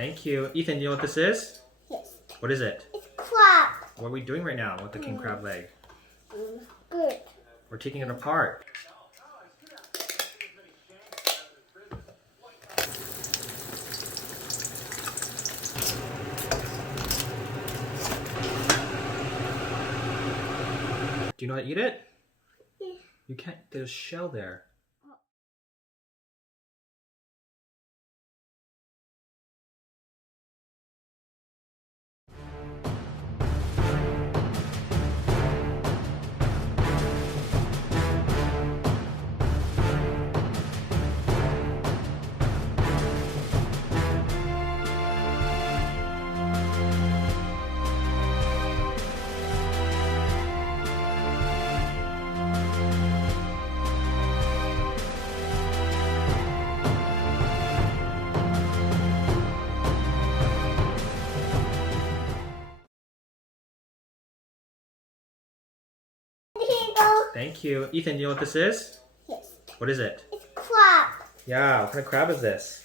Thank you. Ethan, do you know what this is? Yes. What is it? It's crab. What are we doing right now with the king crab leg? Good. We're taking it apart. Do you know how to eat it? Yeah. You can't, there's shell there. Here you go. Thank you. Ethan, do you know what this is? Yes. What is it? It's crab. Yeah, what kind of crab is this?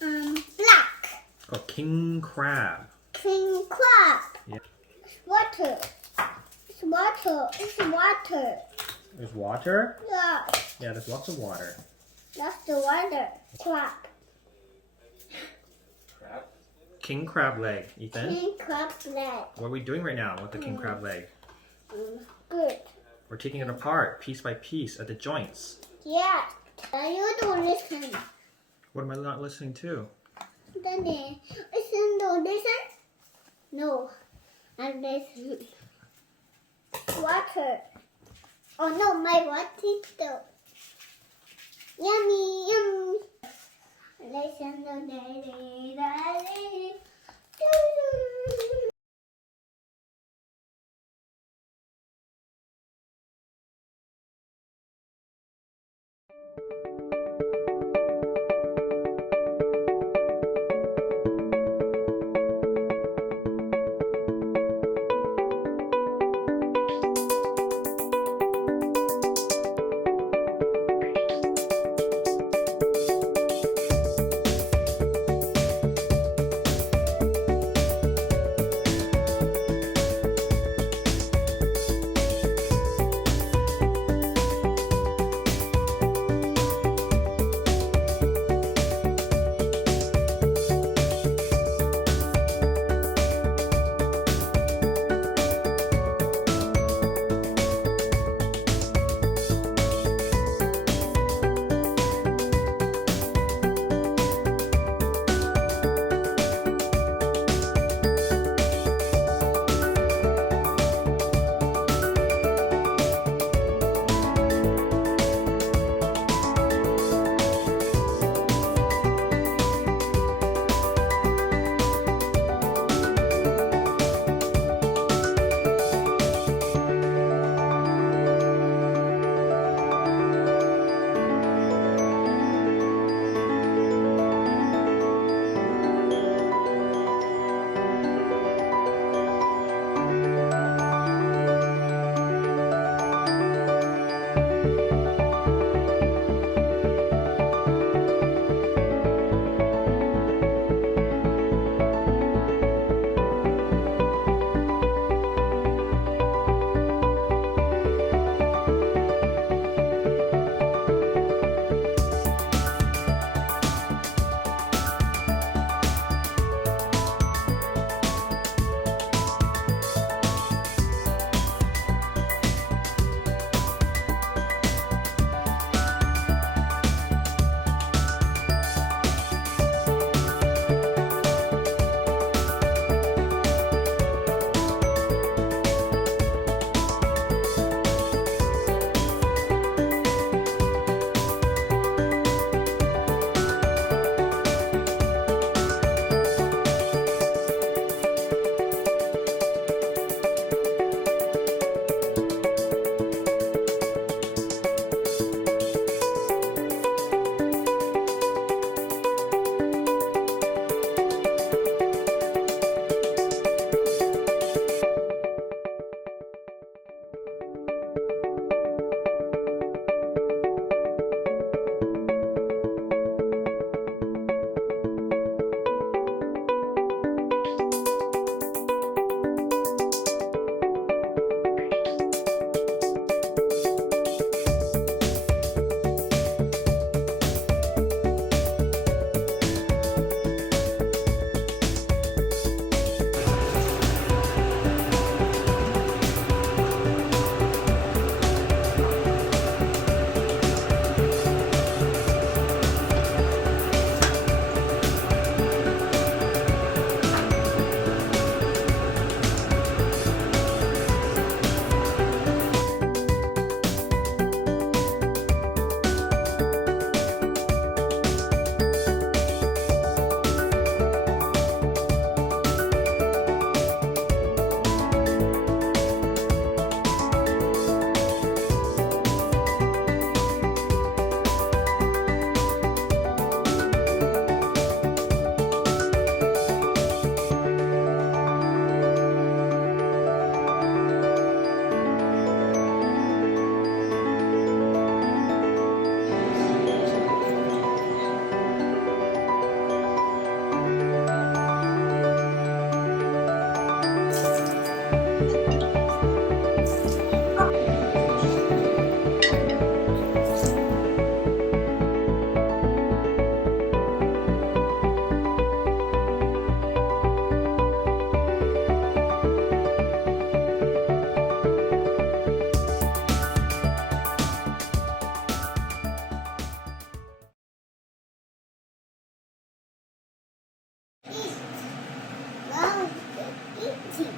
Black. Oh, king crab. King crab. Yeah. It's water. It's water. It's water. There's water? Yeah. Yeah, there's lots of water. That's the water. Crab. King crab leg, Ethan. King crab leg. What are we doing right now with the king crab leg? Good. We're taking it apart piece by piece at the joints. Yeah. You don't listen. What am I not listening to? Daddy, listen, don't listen? No. I'm listening. Water. Oh no, my water though. Yummy, yummy. Listen to daddy, daddy. tasty.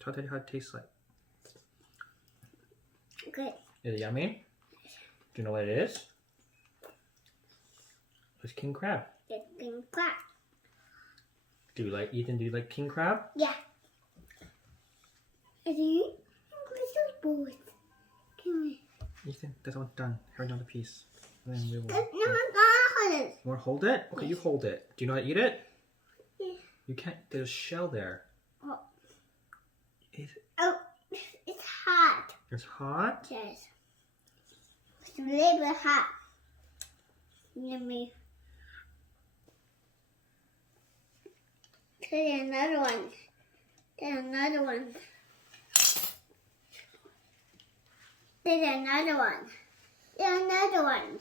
Tell Daddy how it tastes like. Good. Is it yummy? Do you know what it is? It's king crab. It's king crab. Do you like Ethan? Do you like king crab? Yeah. Is it? Where's those balls? Come here. Ethan, that's all done. Have another piece. And then we will. No, I'm gonna hold it. You want to hold it? Okay, you hold it. Do you know how to eat it? Yeah. You can't. There's a shell there. Oh. Is Oh, it's hot. it's hot? Yes. It's a little bit hot. Yummy. There's another one. There's another one. There's another one. There's another one.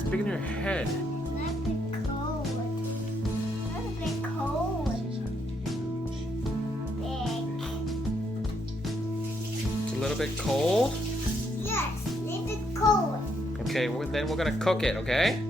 it's bigger than your head. Not be cold. Not be cold. Big. It's a little bit cold. Yes, little cold. Okay, then we're gonna cook it, okay?